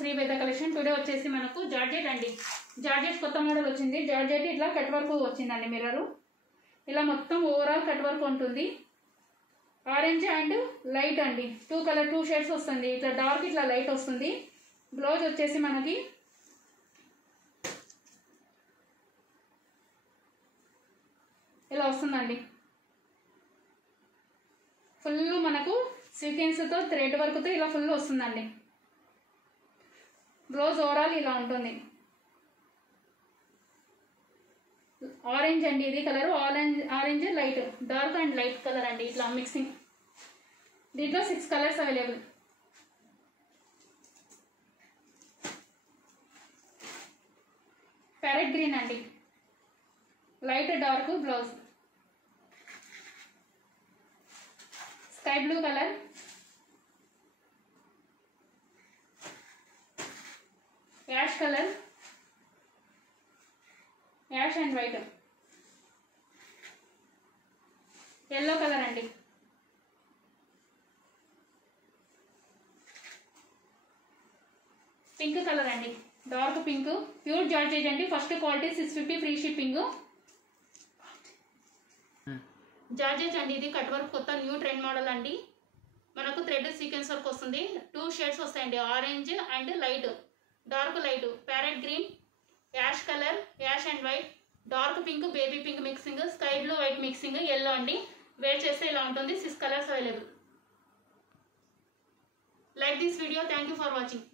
Sri Veda collection. Today వచ్చేసి మనకు georgette అండి. జార్జెట్ కొత్త మోడల్ వచ్చింది. జార్జెట్ ఇట్లా కట్ వర్క్ వచ్చిందండి. మిర్రర్ ఇలా మొత్తం ఓవరాల్ కట్ వర్క్ ఉంటుంది. ఆరెంజ్ అండ్ లైట్ అండి, 2 షేడ్స్ వస్తుంది. ఇట్లా డార్క్ ఇట్లా లైట్ వస్తుంది. బ్లౌజ్ వచ్చేసి మనకి ఇలా వస్తుందండి. ఫుల్ మనకు సీక్వెన్స్తో థ్రెడ్ వర్క్తో ఇలా ఫుల్ వస్తుందండి. బ్లౌజ్ ఓవరాల్ ఇలా ఉంటుంది. ఆరెంజ్ అండి, ఇది colour orange light, dark and light colour అండి. ఇట్లా మిక్సింగ్. దీంట్లో 6 కలర్స్ అవైలబుల్. ప్యారెట్ గ్రీన్ అండి, light dark blouse. Sky blue colour, ash colour, ash and white, yellow colour అండి, పింక్ కలర్ అండి, డార్క్ పింక్, ప్యూర్ జార్జెట్ అండి. First quality 650, free shipping. Georgette అండి, ఇది cut work కొత్త new trend model అండి. మనకు thread sequence work వస్తుంది. 2 shades వస్తాయండి, orange and light, dark light, parrot green, ash colour, ash and white, dark pink, baby pink mixing, sky blue white mixing, yellow అండి. Wear చేస్తే ఇలా ఉంటుంది. 6 colours available. Like this video. Thank you for watching.